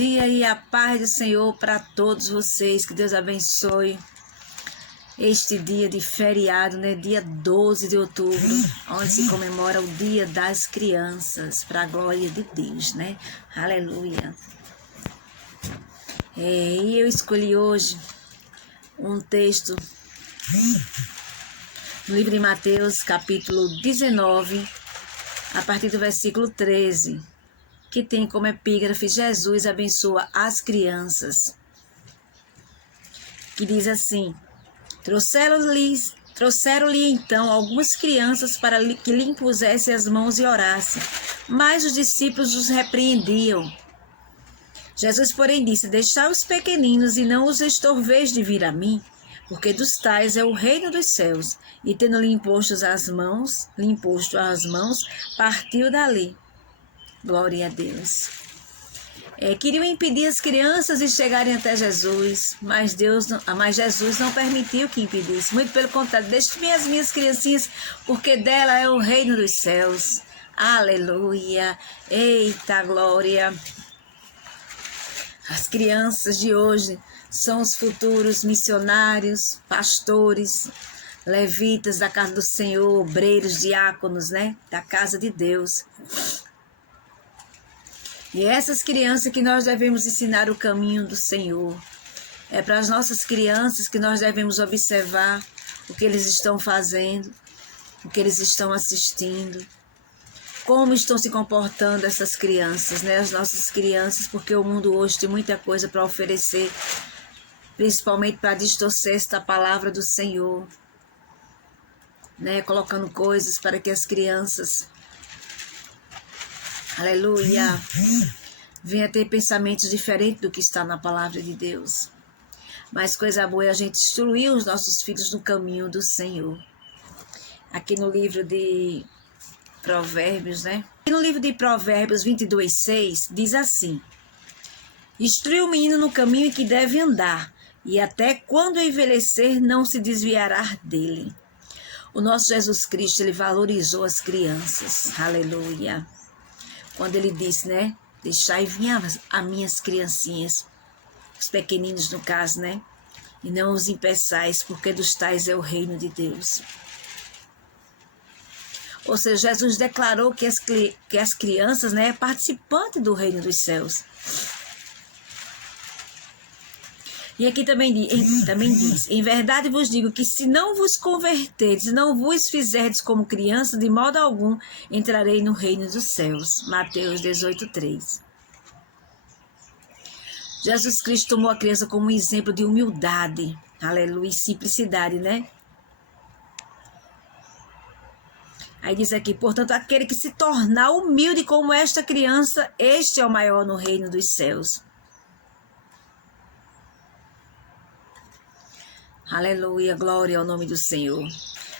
dia e a paz do Senhor para todos vocês. Que Deus abençoe este dia de feriado, né? Dia 12 de outubro, onde se comemora o Dia das Crianças, para a glória de Deus, né? Aleluia. E eu escolhi hoje um texto no livro de Mateus, capítulo 19, a partir do versículo 13, que tem como epígrafe: Jesus abençoa as crianças. Que diz assim: Trouxeram-lhe então algumas crianças para que lhe impusesse as mãos e orasse, mas os discípulos os repreendiam. Jesus, porém, disse: Deixai os pequeninos e não os estorveis de vir a mim, porque dos tais é o reino dos céus. E tendo-lhe imposto as mãos, partiu dali. Glória a Deus. Queriam impedir as crianças de chegarem até Jesus, mas Jesus não permitiu que impedisse. Muito pelo contrário: deixe-me as minhas criancinhas, porque dela é o reino dos céus. Aleluia. Eita glória. As crianças de hoje são os futuros missionários, pastores, levitas da casa do Senhor, obreiros, diáconos, né? Da casa de Deus. E essas crianças que nós devemos ensinar o caminho do Senhor. É para as nossas crianças que nós devemos observar o que eles estão fazendo, o que eles estão assistindo, como estão se comportando essas crianças, né? As nossas crianças, porque o mundo hoje tem muita coisa para oferecer, principalmente para distorcer esta palavra do Senhor, né? Colocando coisas para que as crianças, aleluia, venha ter pensamentos diferentes do que está na palavra de Deus. Mas coisa boa é a gente instruir os nossos filhos no caminho do Senhor. Aqui no livro de Provérbios, né? E no livro de Provérbios 22:6 diz assim: Instrui o menino no caminho em que deve andar, e até quando envelhecer não se desviará dele. O nosso Jesus Cristo, ele valorizou as crianças. Aleluia. Quando ele disse, né? Deixai vir as minhas criancinhas, os pequeninos no caso, né? E não os impeçais, porque dos tais é o reino de Deus. Ou seja, Jesus declarou que as crianças, né, é participante do reino dos céus. E aqui também diz: Em verdade vos digo que se não vos converterdes, se não vos fizerdes como crianças, de modo algum entrarei no reino dos céus. Mateus 18:3. Jesus Cristo tomou a criança como um exemplo de humildade, aleluia, e simplicidade, né? Aí diz aqui: portanto, aquele que se tornar humilde como esta criança, este é o maior no reino dos céus. Aleluia, glória ao nome do Senhor.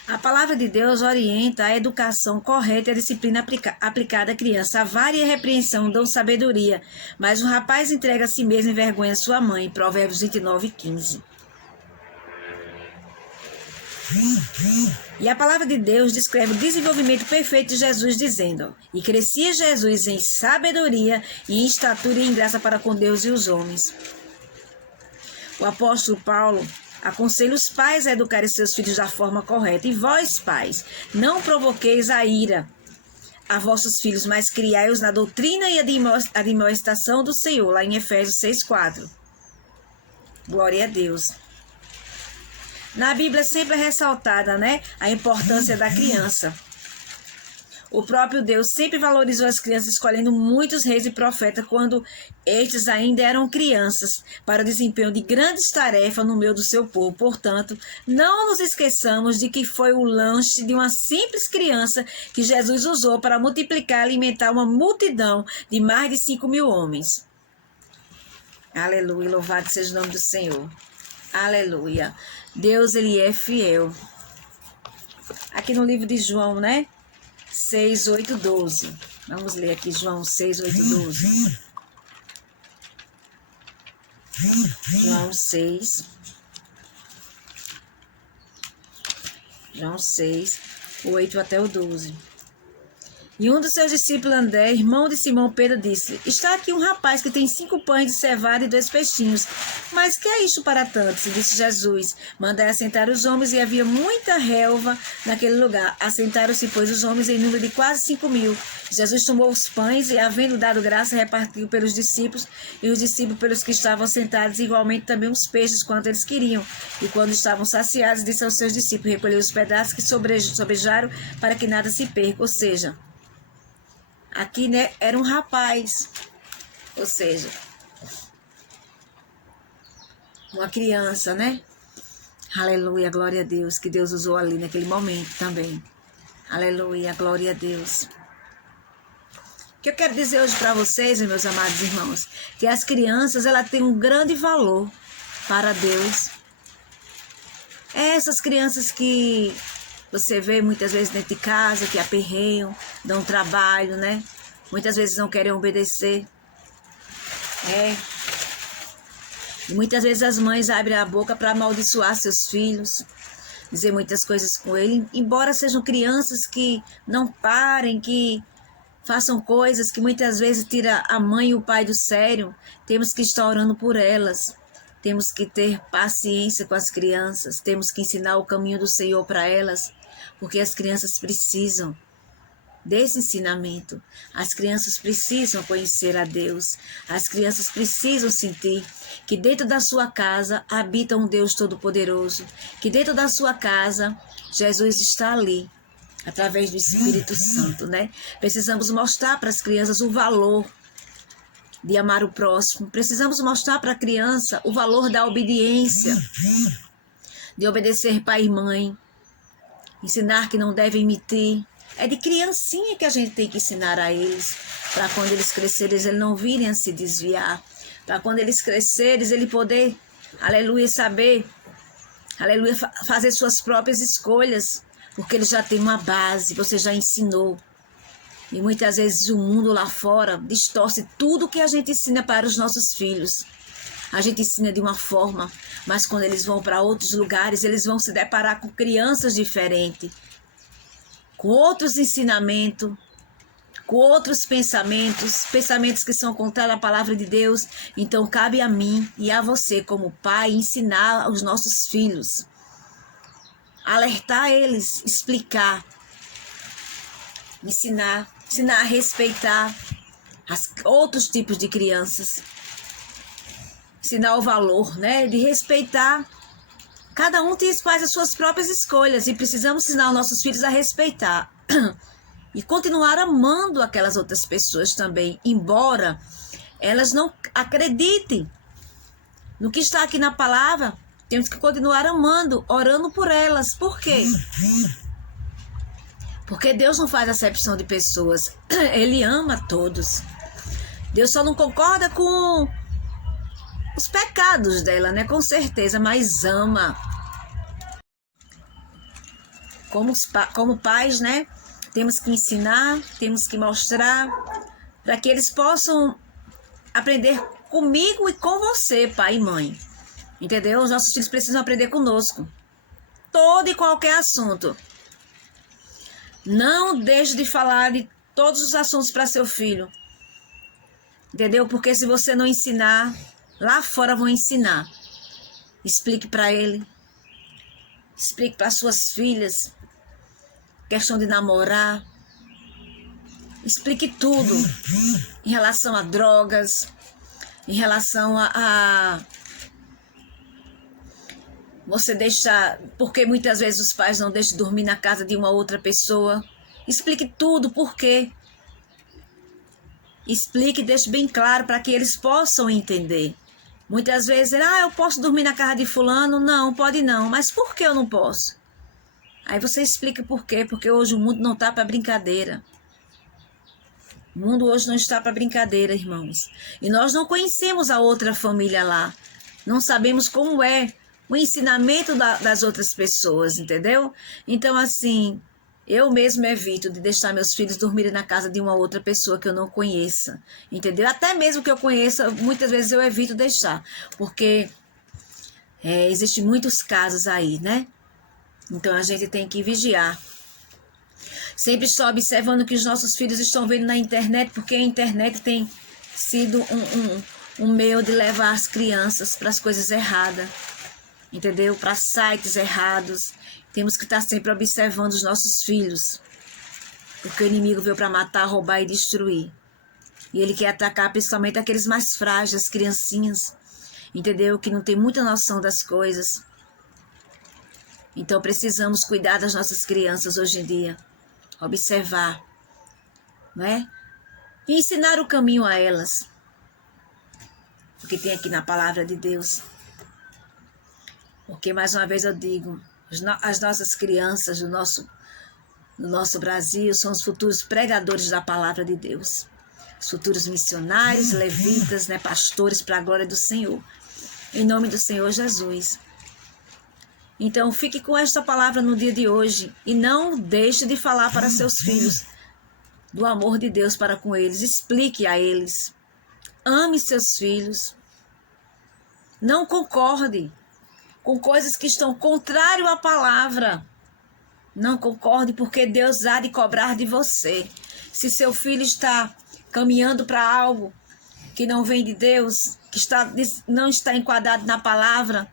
A palavra de Deus orienta a educação correta e a disciplina aplicada à criança. A vara e a repreensão dão sabedoria, mas o rapaz entrega a si mesmo e envergonha sua mãe. Provérbios 29:15. E a palavra de Deus descreve o desenvolvimento perfeito de Jesus, dizendo: E crescia Jesus em sabedoria e em estatura e em graça para com Deus e os homens. O apóstolo Paulo aconselha os pais a educarem seus filhos da forma correta. E vós, pais, não provoqueis a ira a vossos filhos, mas criai-os na doutrina e admoestação do Senhor, lá em Efésios 6:4. Glória a Deus. Na Bíblia sempre é ressaltada, né, a importância da criança. O próprio Deus sempre valorizou as crianças, escolhendo muitos reis e profetas quando estes ainda eram crianças, para o desempenho de grandes tarefas no meio do seu povo. Portanto, não nos esqueçamos de que foi o lanche de uma simples criança que Jesus usou para multiplicar e alimentar uma multidão de mais de 5.000 homens. Aleluia, louvado seja o nome do Senhor. Aleluia. Deus, ele é fiel. Aqui no livro de João, né? 6, 8, 12. Vamos ler aqui João 6, 8, 12. João 6, 8 até o 12. E um dos seus discípulos, André, irmão de Simão Pedro, disse: Está aqui um rapaz que tem 5 pães de cevada e 2 peixinhos. Mas que é isto para tantos? E disse Jesus: Mandai assentar os homens, e havia muita relva naquele lugar. Assentaram-se, pois, os homens em número de quase 5.000. Jesus tomou os pães e, havendo dado graça, repartiu pelos discípulos, e os discípulos pelos que estavam sentados, igualmente também os peixes, quanto eles queriam. E quando estavam saciados, disse aos seus discípulos: Recolheu os pedaços que sobrejaram, para que nada se perca. Ou seja, aqui, né, era um rapaz, ou seja, uma criança, né? Aleluia, glória a Deus, que Deus usou ali naquele momento também. Aleluia, glória a Deus. O que eu quero dizer hoje para vocês, meus amados irmãos, que as crianças, elas têm um grande valor para Deus. Essas crianças que você vê muitas vezes dentro de casa, que aperreiam, dão trabalho, né? Muitas vezes não querem obedecer. E muitas vezes as mães abrem a boca para amaldiçoar seus filhos, dizer muitas coisas com ele, embora sejam crianças que não parem, que façam coisas que muitas vezes tiram a mãe e o pai do sério. Temos que estar orando por elas. Temos que ter paciência com as crianças. Temos que ensinar o caminho do Senhor para elas, porque as crianças precisam desse ensinamento. As crianças precisam conhecer a Deus. As crianças precisam sentir que dentro da sua casa habita um Deus Todo-Poderoso, que dentro da sua casa Jesus está ali, através do Espírito Santo, né? Precisamos mostrar para as crianças o valor de amar o próximo. Precisamos mostrar para a criança o valor da obediência, de obedecer pai e mãe, ensinar que não devem mentir. É de criancinha que a gente tem que ensinar a eles, para quando eles crescerem, eles não virem a se desviar, para quando eles crescerem, ele poder, aleluia, saber, aleluia, fazer suas próprias escolhas, porque ele já tem uma base, você já ensinou. E muitas vezes o mundo lá fora distorce tudo que a gente ensina para os nossos filhos. A gente ensina de uma forma, mas quando eles vão para outros lugares, eles vão se deparar com crianças diferentes, com outros ensinamentos, com outros pensamentos, pensamentos que são contrários à palavra de Deus. Então cabe a mim e a você, como pai, ensinar aos nossos filhos, alertar eles, explicar, ensinar a respeitar outros tipos de crianças, ensinar o valor, né, de respeitar. Cada um faz as suas próprias escolhas e precisamos ensinar os nossos filhos a respeitar e continuar amando aquelas outras pessoas também, embora elas não acreditem no que está aqui na palavra. Temos que continuar amando, orando por elas. Por quê? Porque Deus não faz acepção de pessoas. Ele ama todos. Deus só não concorda com os pecados dela, né? Com certeza, mas ama. Como pais, né? Temos que ensinar, temos que mostrar, para que eles possam aprender comigo e com você, pai e mãe. Entendeu? Os nossos filhos precisam aprender conosco. Todo e qualquer assunto. Não deixe de falar de todos os assuntos para seu filho. Entendeu? Porque se você não ensinar, lá fora vão ensinar. Explique para ele. Explique para suas filhas. Questão de namorar. Explique tudo. Em relação a drogas. Em relação a você deixar, porque muitas vezes os pais não deixam dormir na casa de uma outra pessoa. Explique tudo, por quê? Explique, deixe bem claro para que eles possam entender. Muitas vezes, eu posso dormir na casa de fulano? Não, pode não. Mas por que eu não posso? Aí você explica por quê. Porque hoje o mundo não está para brincadeira. O mundo hoje não está para brincadeira, irmãos. E nós não conhecemos a outra família lá. Não sabemos como é o ensinamento das outras pessoas, entendeu? Então, assim, eu mesmo evito de deixar meus filhos dormirem na casa de uma outra pessoa que eu não conheça, entendeu? Até mesmo que eu conheça, muitas vezes eu evito deixar, porque existem muitos casos aí, né? Então, a gente tem que vigiar. Sempre estou observando o que os nossos filhos estão vendo na internet, porque a internet tem sido um meio de levar as crianças para as coisas erradas, entendeu? Para sites errados. Temos que estar sempre observando os nossos filhos, porque o inimigo veio para matar, roubar e destruir. E ele quer atacar principalmente aqueles mais frágeis, as criancinhas, entendeu? Que não tem muita noção das coisas. Então precisamos cuidar das nossas crianças hoje em dia. Observar, não é? E ensinar o caminho a elas. O que tem aqui na palavra de Deus. Porque, mais uma vez eu digo, as nossas crianças do nosso Brasil são os futuros pregadores da palavra de Deus. Os futuros missionários, levitas, né, pastores para a glória do Senhor. Em nome do Senhor Jesus. Então, fique com esta palavra no dia de hoje e não deixe de falar para seus filhos do amor de Deus para com eles. Explique a eles. Ame seus filhos. Não concorde com coisas que estão contrário à palavra. Não concorde, porque Deus há de cobrar de você. Se seu filho está caminhando para algo que não vem de Deus, que não está enquadrado na palavra,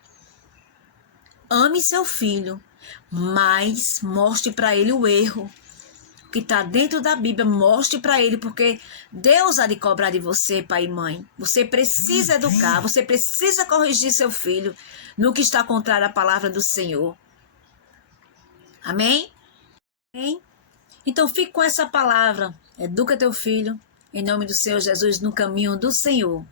ame seu filho, mas mostre para ele o erro que está dentro da Bíblia. Mostre para ele, porque Deus há de cobrar de você, pai e mãe. Você precisa educar, você precisa corrigir seu filho no que está contrário à palavra do Senhor. Amém? Amém? Então fique com essa palavra. Educa teu filho, em nome do Senhor Jesus, no caminho do Senhor,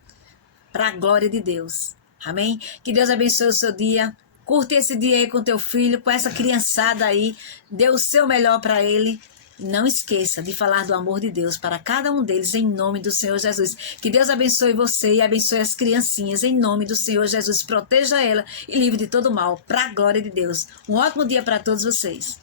para a glória de Deus. Amém? Que Deus abençoe o seu dia. Curte esse dia aí com teu filho, com essa criançada aí. Dê o seu melhor para ele. Não esqueça de falar do amor de Deus para cada um deles, em nome do Senhor Jesus. Que Deus abençoe você e abençoe as criancinhas, em nome do Senhor Jesus. Proteja ela e livre de todo mal, para a glória de Deus. Um ótimo dia para todos vocês.